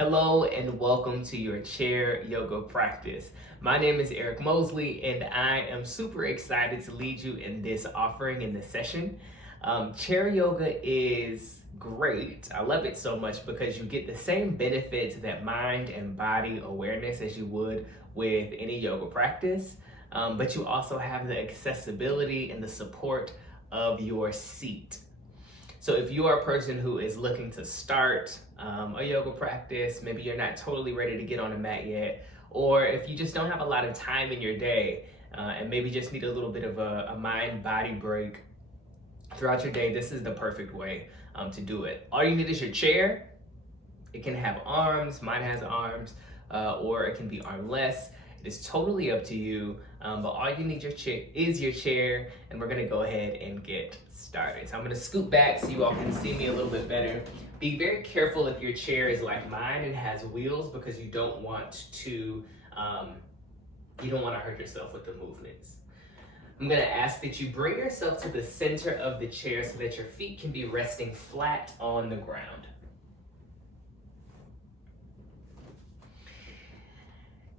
Hello and welcome to your chair yoga practice. My name is Eric Mosley and I am super excited to lead you in this offering in this session. Chair yoga is great. I love it so much because you get the same benefits that mind and body awareness as you would with any yoga practice, but you also have the accessibility and the support of your seat. So if you are a person who is looking to start a yoga practice, maybe you're not totally ready to get on a mat yet, or if you just don't have a lot of time in your day and maybe just need a little bit of a mind-body break throughout your day, this is the perfect way to do it. All you need is your chair. It can have arms, mine has arms, or it can be armless. It is totally up to you, but all you need is your chair, and we're gonna go ahead and get started. So I'm gonna scoot back so you all can see me a little bit better. Be very careful if your chair is like mine and has wheels, because you don't want to hurt yourself with the movements. I'm gonna ask that you bring yourself to the center of the chair so that your feet can be resting flat on the ground.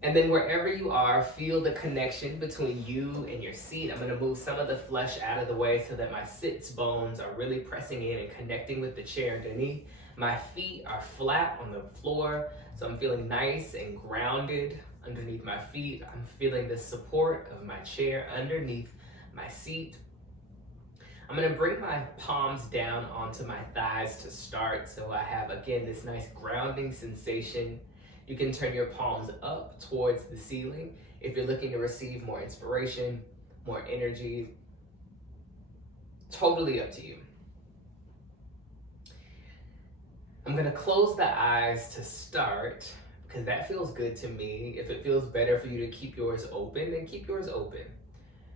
And then wherever you are, feel the connection between you and your seat. I'm gonna move some of the flesh out of the way so that my sits bones are really pressing in and connecting with the chair underneath. My feet are flat on the floor, so I'm feeling nice and grounded underneath my feet. I'm feeling the support of my chair underneath my seat. I'm gonna bring my palms down onto my thighs to start, so I have, again, this nice grounding sensation. You can turn your palms up towards the ceiling if you're looking to receive more inspiration, more energy. Totally up to you. I'm gonna close the eyes to start because that feels good to me. If it feels better for you to keep yours open, then keep yours open.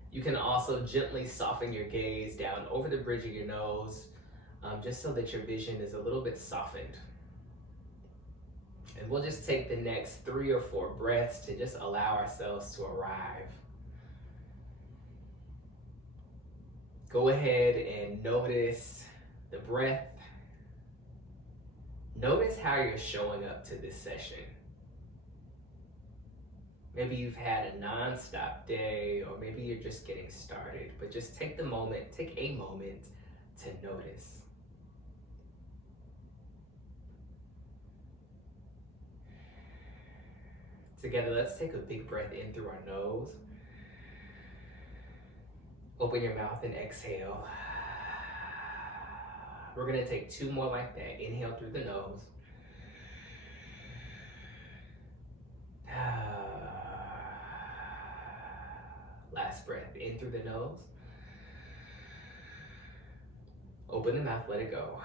You can also gently soften your gaze down over the bridge of your nose, just so that your vision is a little bit softened. And we'll just take the next 3 or 4 breaths to just allow ourselves to arrive. Go ahead and notice the breath. Notice how you're showing up to this session. Maybe you've had a non-stop day, or maybe you're just getting started, but just take a moment to notice. Together, let's take a big breath in through our nose. Open your mouth and exhale. We're gonna take 2 more like that. Inhale through the nose. Last breath in through the nose. Open the mouth, let it go.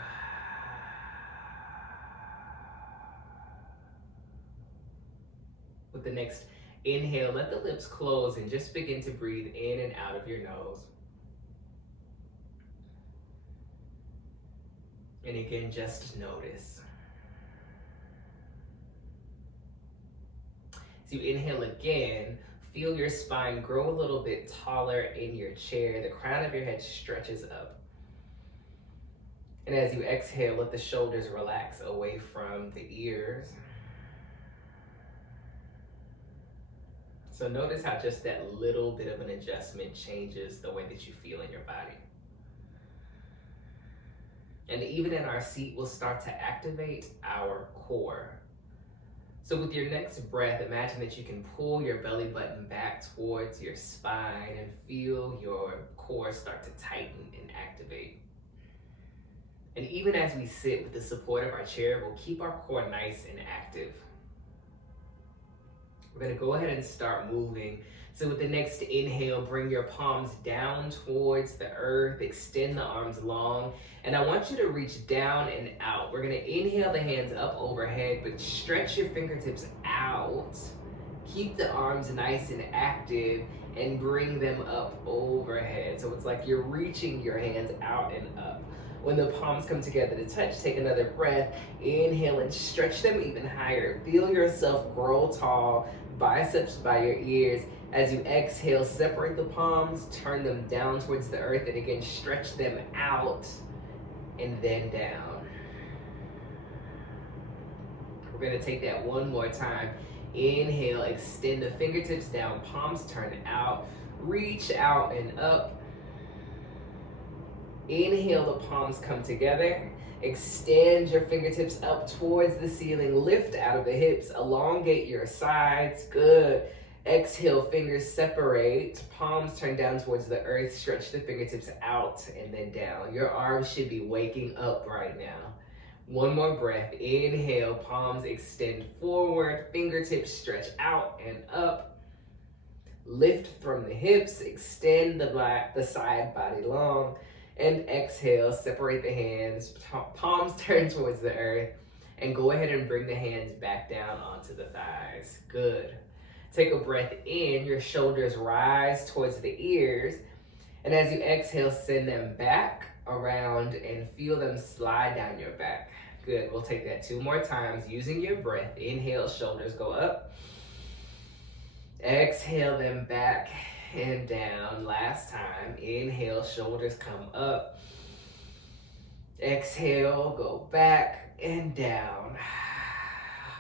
With the next inhale, let the lips close and just begin to breathe in and out of your nose. And again, just notice. As you inhale again, feel your spine grow a little bit taller in your chair. The crown of your head stretches up. And as you exhale, let the shoulders relax away from the ears. So notice how just that little bit of an adjustment changes the way that you feel in your body. And even in our seat, we'll start to activate our core. So with your next breath, imagine that you can pull your belly button back towards your spine and feel your core start to tighten and activate. And even as we sit with the support of our chair, we'll keep our core nice and active. We're gonna go ahead and start moving. So with the next inhale, bring your palms down towards the earth, extend the arms long, and I want you to reach down and out. We're gonna inhale the hands up overhead, but stretch your fingertips out. Keep the arms nice and active and bring them up overhead. So it's like you're reaching your hands out and up. When the palms come together to touch, take another breath. Inhale and stretch them even higher. Feel yourself grow tall, biceps by your ears. As you exhale, separate the palms, turn them down towards the earth, and again, stretch them out and then down. We're gonna take that one more time. Inhale, extend the fingertips down, palms turn out, reach out and up. Inhale, the palms come together. Extend your fingertips up towards the ceiling, lift out of the hips, elongate your sides, good. Exhale, fingers separate, palms turn down towards the earth, stretch the fingertips out and then down. Your arms should be waking up right now. One more breath, inhale, palms extend forward, fingertips stretch out and up. Lift from the hips, extend the side body long, and exhale, separate the hands, palms turn towards the earth, and go ahead and bring the hands back down onto the thighs. Good. Take a breath in, your shoulders rise towards the ears, and as you exhale, send them back around and feel them slide down your back. Good, we'll take that 2 more times using your breath. Inhale, shoulders go up. Exhale them back and down. Last time, inhale, shoulders come up. Exhale, go back and down.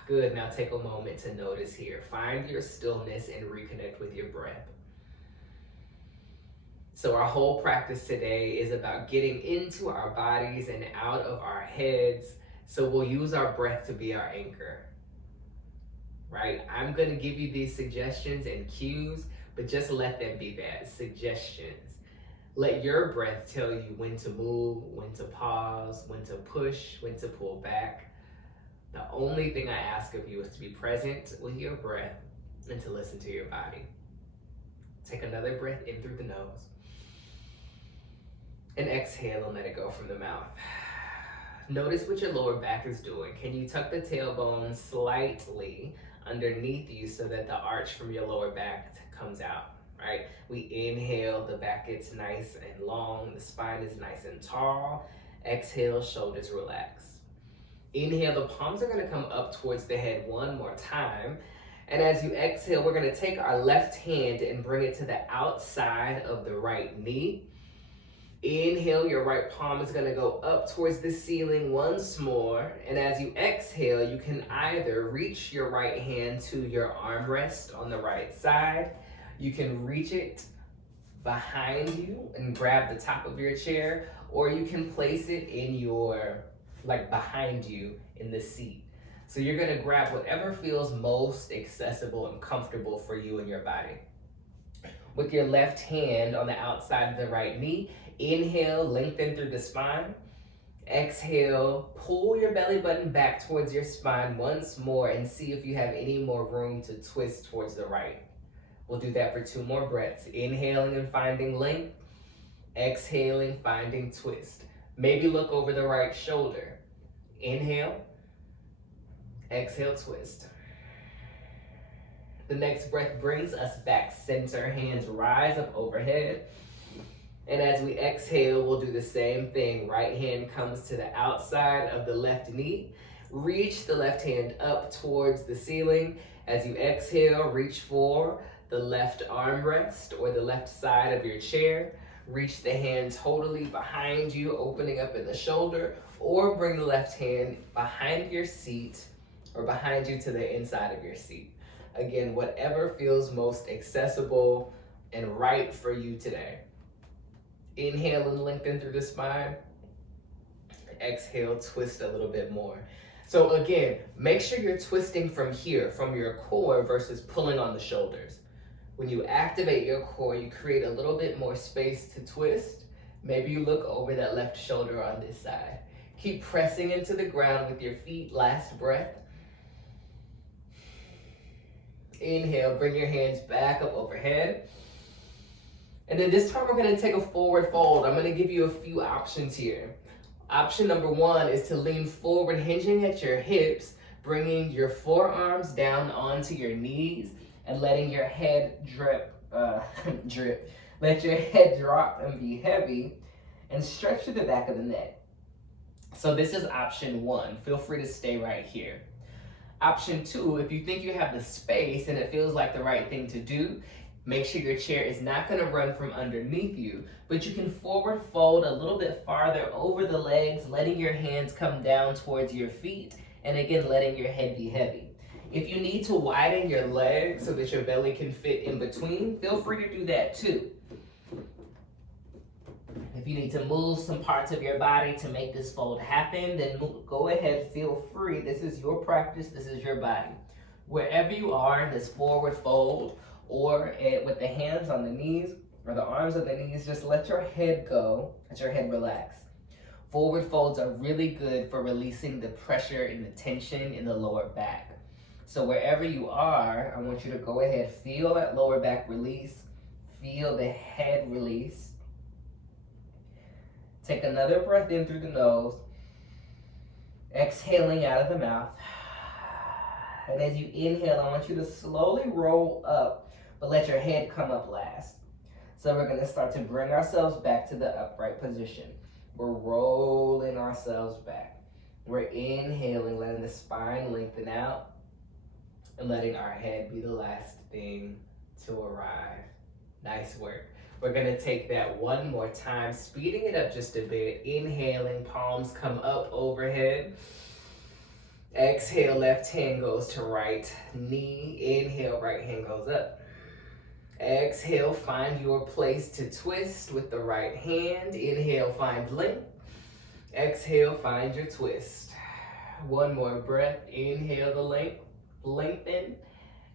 Good, now take a moment to notice here. Find your stillness and reconnect with your breath. So our whole practice today is about getting into our bodies and out of our heads. So we'll use our breath to be our anchor, right? I'm gonna give you these suggestions and cues, but just let them be that, suggestions. Let your breath tell you when to move, when to pause, when to push, when to pull back. The only thing I ask of you is to be present with your breath and to listen to your body. Take another breath in through the nose. And exhale and let it go from the mouth. Notice what your lower back is doing. Can you tuck the tailbone slightly underneath you so that the arch from your lower back comes out, right? We inhale, the back gets nice and long, the spine is nice and tall. Exhale, shoulders relax. Inhale, the palms are gonna come up towards the head one more time. And as you exhale, we're gonna take our left hand and bring it to the outside of the right knee. Inhale, your right palm is gonna go up towards the ceiling once more. And as you exhale, you can either reach your right hand to your armrest on the right side. You can reach it behind you and grab the top of your chair, or you can place it in your, behind you in the seat. So you're gonna grab whatever feels most accessible and comfortable for you and your body. With your left hand on the outside of the right knee, inhale, lengthen through the spine. Exhale, pull your belly button back towards your spine once more and see if you have any more room to twist towards the right. We'll do that for 2 more breaths. Inhaling and finding length. Exhaling, finding twist. Maybe look over the right shoulder. Inhale. Exhale, twist. The next breath brings us back center. Hands rise up overhead. And as we exhale, we'll do the same thing. Right hand comes to the outside of the left knee. Reach the left hand up towards the ceiling. As you exhale, reach for the left armrest or the left side of your chair. Reach the hand totally behind you, opening up in the shoulder, or bring the left hand behind your seat or behind you to the inside of your seat. Again, whatever feels most accessible and right for you today. Inhale and lengthen through the spine. Exhale, twist a little bit more. So again, make sure you're twisting from here, from your core versus pulling on the shoulders. When you activate your core, you create a little bit more space to twist. Maybe you look over that left shoulder on this side. Keep pressing into the ground with your feet. Last breath. Inhale, bring your hands back up overhead. And then this time we're gonna take a forward fold. I'm gonna give you a few options here. Option number 1 is to lean forward, hinging at your hips, bringing your forearms down onto your knees and letting your head let your head drop and be heavy and stretch to the back of the neck. So this is option 1. Feel free to stay right here. Option 2, if you think you have the space and it feels like the right thing to do, make sure your chair is not going to run from underneath you, but you can forward fold a little bit farther over the legs, letting your hands come down towards your feet And again, letting your head be heavy. If you need to widen your legs so that your belly can fit in between, feel free to do that too. If you need to move some parts of your body to make this fold happen, then go ahead, feel free. This is your practice, this is your body. Wherever you are in this forward fold, or with the hands on the knees, or the arms on the knees, just let your head go, let your head relax. Forward folds are really good for releasing the pressure and the tension in the lower back. So wherever you are, I want you to go ahead, feel that lower back release, feel the head release. Take another breath in through the nose, exhaling out of the mouth. And as you inhale, I want you to slowly roll up, but let your head come up last. So we're gonna start to bring ourselves back to the upright position. We're rolling ourselves back. We're inhaling, letting the spine lengthen out, and letting our head be the last thing to arrive. Nice work. We're gonna take that one more time, speeding it up just a bit. Inhaling, palms come up overhead. Exhale, left hand goes to right knee. Inhale, right hand goes up. Exhale, find your place to twist with the right hand. Inhale, find length. Exhale, find your twist. One more breath. Inhale the length, lengthen.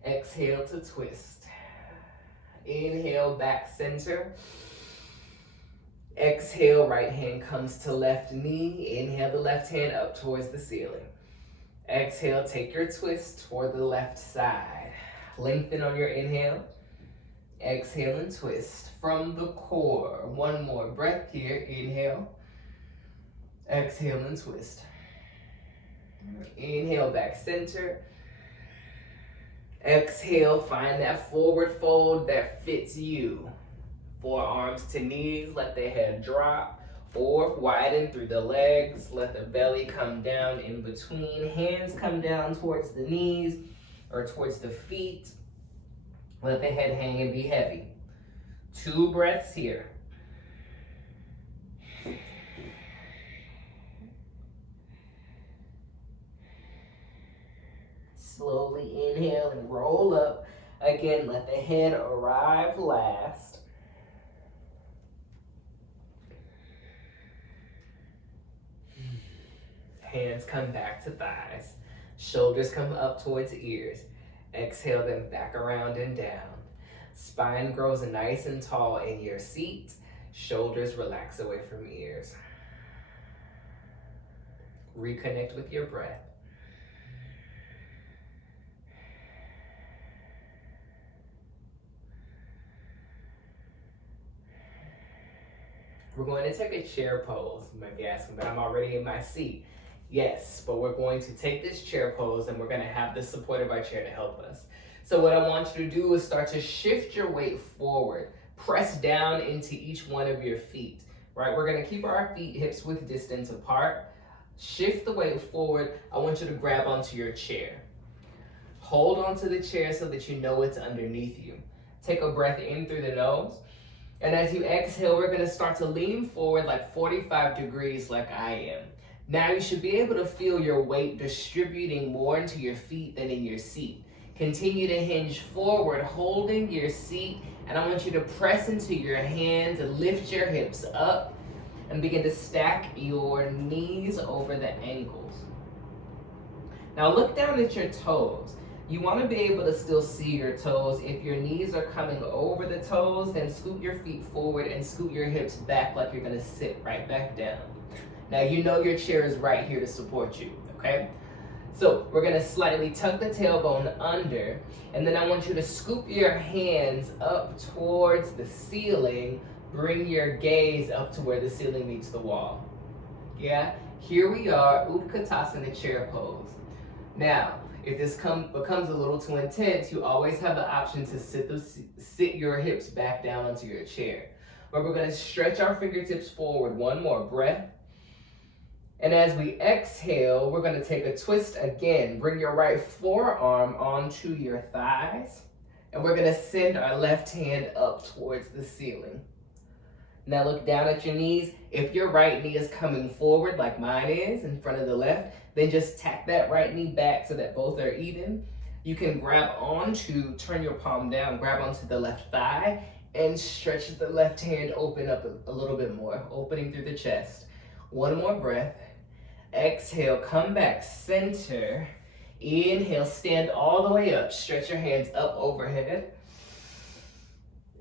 Exhale to twist. Inhale, back center. Exhale, right hand comes to left knee. Inhale the left hand up towards the ceiling. Exhale, take your twist toward the left side. Lengthen on your inhale. Exhale and twist from the core. One more breath here. Inhale. Exhale and twist. Inhale, back center. Exhale, find that forward fold that fits you. Forearms to knees, let the head drop, or widen through the legs, let the belly come down in between. Hands come down towards the knees or towards the feet. Let the head hang and be heavy. 2 breaths here. Slowly inhale and roll up. Again, let the head arrive last. Hands come back to thighs. Shoulders come up towards ears. Exhale them back around and down. Spine grows nice and tall in your seat. Shoulders relax away from ears. Reconnect with your breath. We're going to take a chair pose. You might be asking, but I'm already in my seat. Yes, but we're going to take this chair pose and we're going to have the support of our chair to help us. So what I want you to do is start to shift your weight forward. Press down into each one of your feet, right? We're going to keep our feet hips width distance apart. Shift the weight forward. I want you to grab onto your chair. Hold onto the chair so that you know it's underneath you. Take a breath in through the nose. And as you exhale, we're gonna start to lean forward like 45 degrees like I am. Now you should be able to feel your weight distributing more into your feet than in your seat. Continue to hinge forward, holding your seat, and I want you to press into your hands and lift your hips up and begin to stack your knees over the ankles. Now look down at your toes. You want to be able to still see your toes. If your knees are coming over the toes, then scoot your feet forward and scoot your hips back like you're going to sit right back down. Now you know your chair is right here to support you, okay? So we're going to slightly tuck the tailbone under, and then I want you to scoop your hands up towards the ceiling. Bring your gaze up to where the ceiling meets the wall. Yeah? Here we are, Utkatasana chair pose. Now, if this becomes a little too intense, you always have the option to sit your hips back down onto your chair. But we're going to stretch our fingertips forward. One more breath. And as we exhale, we're going to take a twist again. Bring your right forearm onto your thighs. And we're going to send our left hand up towards the ceiling. Now look down at your knees. If your right knee is coming forward like mine is in front of the left, Then just tap that right knee back so that both are even. You can turn your palm down, grab onto the left thigh, and stretch the left hand open up a little bit more, opening through the chest. One more breath. Exhale, come back center. Inhale, stand all the way up. Stretch your hands up overhead.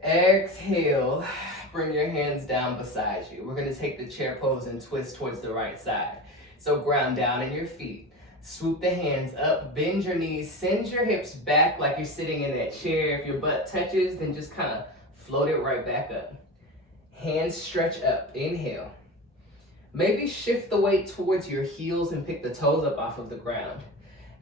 Exhale, bring your hands down beside you. We're gonna take the chair pose and twist towards the right side. So ground down in your feet. Swoop the hands up, bend your knees, send your hips back like you're sitting in that chair. If your butt touches, then just kind of float it right back up. Hands stretch up, inhale. Maybe shift the weight towards your heels and pick the toes up off of the ground.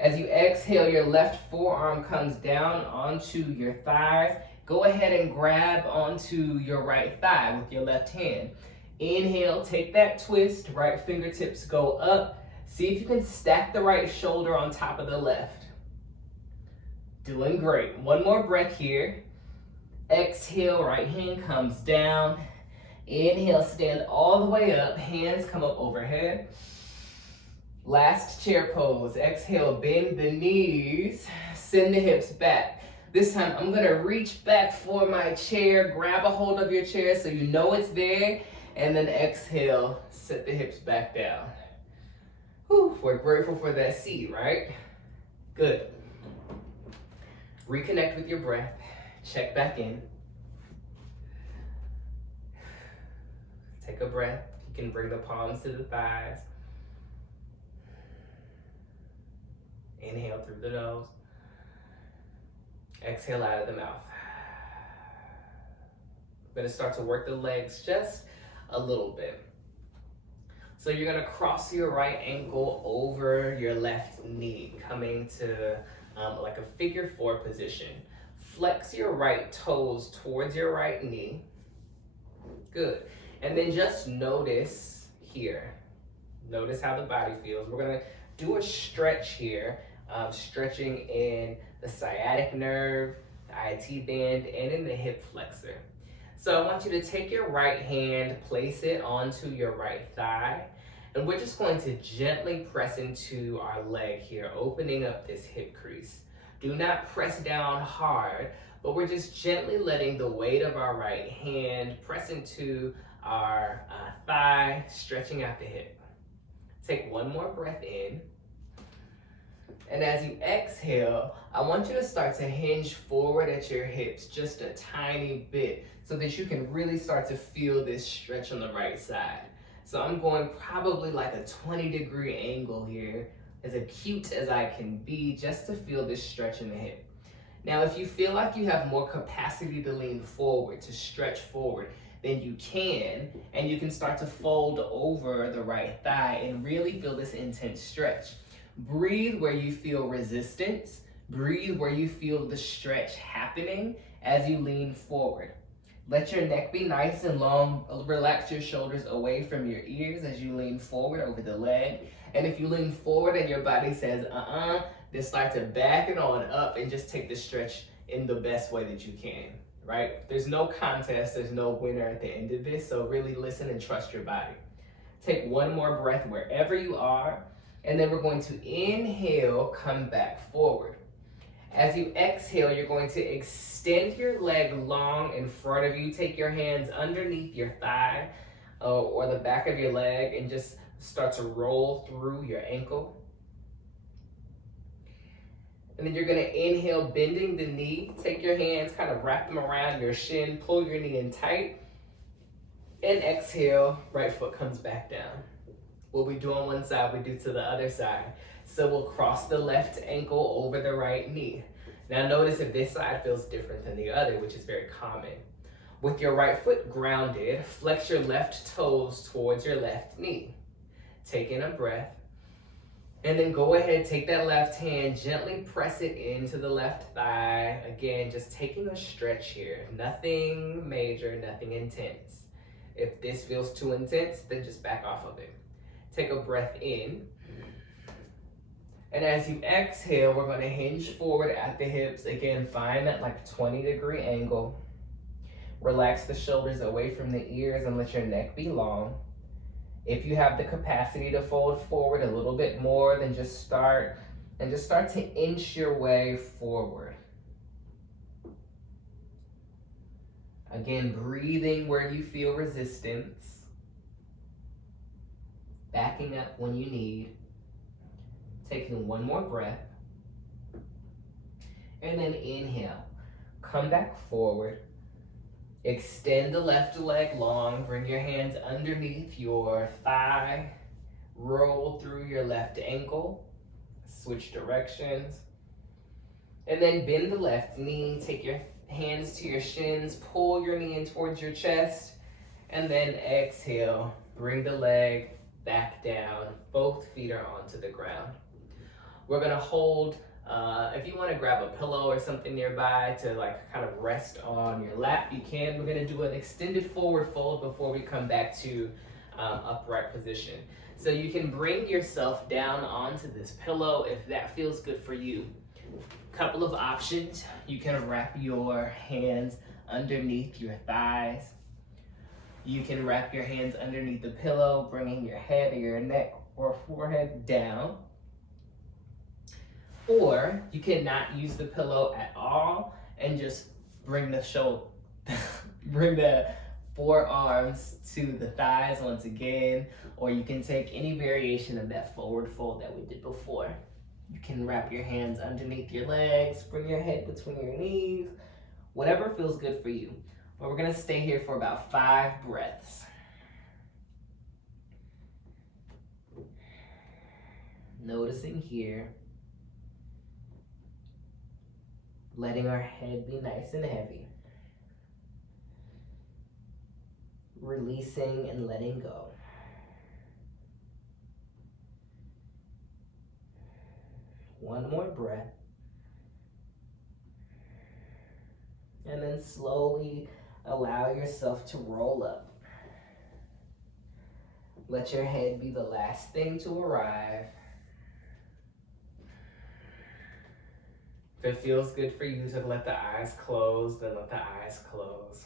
As you exhale, your left forearm comes down onto your thighs. Go ahead and grab onto your right thigh with your left hand. Inhale, take that twist, right fingertips go up. See if you can stack the right shoulder on top of the left. Doing great. One more breath here. Exhale, right hand comes down. Inhale, stand all the way up. Hands come up overhead. Last chair pose. Exhale, bend the knees. Send the hips back. This time, I'm gonna reach back for my chair. Grab a hold of your chair so you know it's there. And then exhale, set the hips back down. Whew, we're grateful for that seat, right? Good. Reconnect with your breath. Check back in. Take a breath. You can bring the palms to the thighs. Inhale through the nose. Exhale out of the mouth. We're gonna start to work the legs just a little bit. So you're gonna cross your right ankle over your left knee, coming to like a figure 4 position. Flex your right toes towards your right knee. Good. And then just notice here. Notice how the body feels. We're gonna do a stretch here, stretching in the sciatic nerve, the IT band, and in the hip flexor. So I want you to take your right hand, place it onto your right thigh, and we're just going to gently press into our leg here, opening up this hip crease. Do not press down hard, but we're just gently letting the weight of our right hand press into our thigh, stretching out the hip. Take one more breath in. And as you exhale, I want you to start to hinge forward at your hips just a tiny bit so that you can really start to feel this stretch on the right side. So I'm going probably like a 20-degree angle here, as acute as I can be, just to feel this stretch in the hip. Now, if you feel like you have more capacity to lean forward, to stretch forward, then you can, and you can start to fold over the right thigh and really feel this intense stretch. Breathe where you feel resistance. Breathe where you feel the stretch happening as you lean forward. Let your neck be nice and long. Relax your shoulders away from your ears as you lean forward over the leg. And if you lean forward and your body says, then start to back it on up and just take the stretch in the best way that you can, right? There's no contest, there's no winner at the end of this, so really listen and trust your body. Take one more breath wherever you are, and then we're going to inhale, come back forward. As you exhale, you're going to extend your leg long in front of you. Take your hands underneath your thigh or the back of your leg and just start to roll through your ankle. And then you're gonna inhale, bending the knee. Take your hands, kind of wrap them around your shin, pull your knee in tight. And exhale, right foot comes back down. What we do on one side, we do to the other side. So we'll cross the left ankle over the right knee. Now notice if this side feels different than the other, which is very common. With your right foot grounded, flex your left toes towards your left knee. Take in a breath. And then go ahead, take that left hand, gently press it into the left thigh. Again, just taking a stretch here. Nothing major, nothing intense. If this feels too intense, then just back off of it. Take a breath in. And as you exhale, we're gonna hinge forward at the hips. Again, find that like 20-degree angle. Relax the shoulders away from the ears and let your neck be long. If you have the capacity to fold forward a little bit more, then just start to inch your way forward. Again, breathing where you feel resistance. Backing up when you need. Taking one more breath. And then inhale. Come back forward. Extend the left leg long. Bring your hands underneath your thigh. Roll through your left ankle. Switch directions. And then bend the left knee. Take your hands to your shins. Pull your knee in towards your chest. And then exhale. Bring the leg back down. Both feet are onto the ground. We're going to hold, if you want to grab a pillow or something nearby to like kind of rest on your lap, you can. We're going to do an extended forward fold before we come back to upright position. So you can bring yourself down onto this pillow if that feels good for you. Couple of options. You can wrap your hands underneath your thighs. You can wrap your hands underneath the pillow, bringing your head or your neck or forehead down. Or you cannot use the pillow at all and just bring the forearms to the thighs once again. Or you can take any variation of that forward fold that we did before. You can wrap your hands underneath your legs, bring your head between your knees, whatever feels good for you. But we're gonna stay here for about 5 breaths. Noticing here, letting our head be nice and heavy. Releasing and letting go. One more breath. And then slowly allow yourself to roll up. Let your head be the last thing to arrive. If it feels good for you to let the eyes close, then let the eyes close.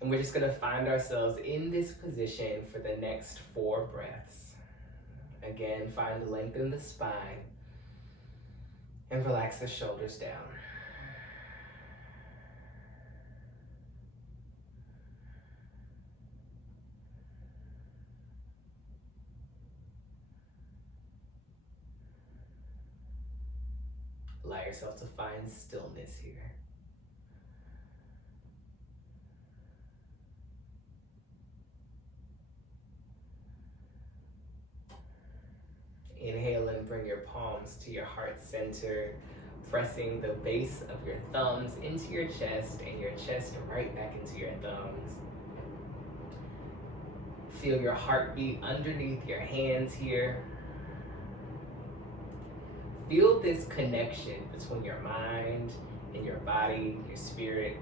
And we're just gonna find ourselves in this position for the next 4 breaths. Again, find length in the spine and relax the shoulders down. Allow yourself to find stillness here. Inhale and bring your palms to your heart center, pressing the base of your thumbs into your chest and your chest right back into your thumbs. Feel your heartbeat underneath your hands here. Feel this connection between your mind and your body, your spirit.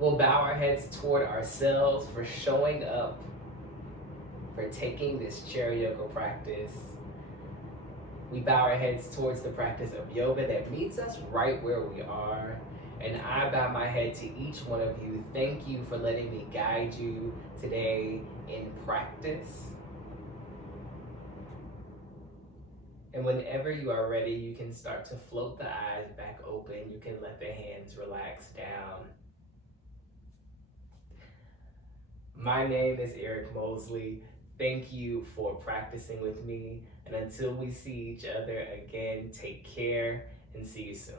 We'll bow our heads toward ourselves for showing up, for taking this chair yoga practice. We bow our heads towards the practice of yoga that meets us right where we are. And I bow my head to each one of you. Thank you for letting me guide you today in practice. And whenever you are ready, you can start to float the eyes back open. You can let the hands relax down. My name is Eric Mosley. Thank you for practicing with me. And until we see each other again, take care and see you soon.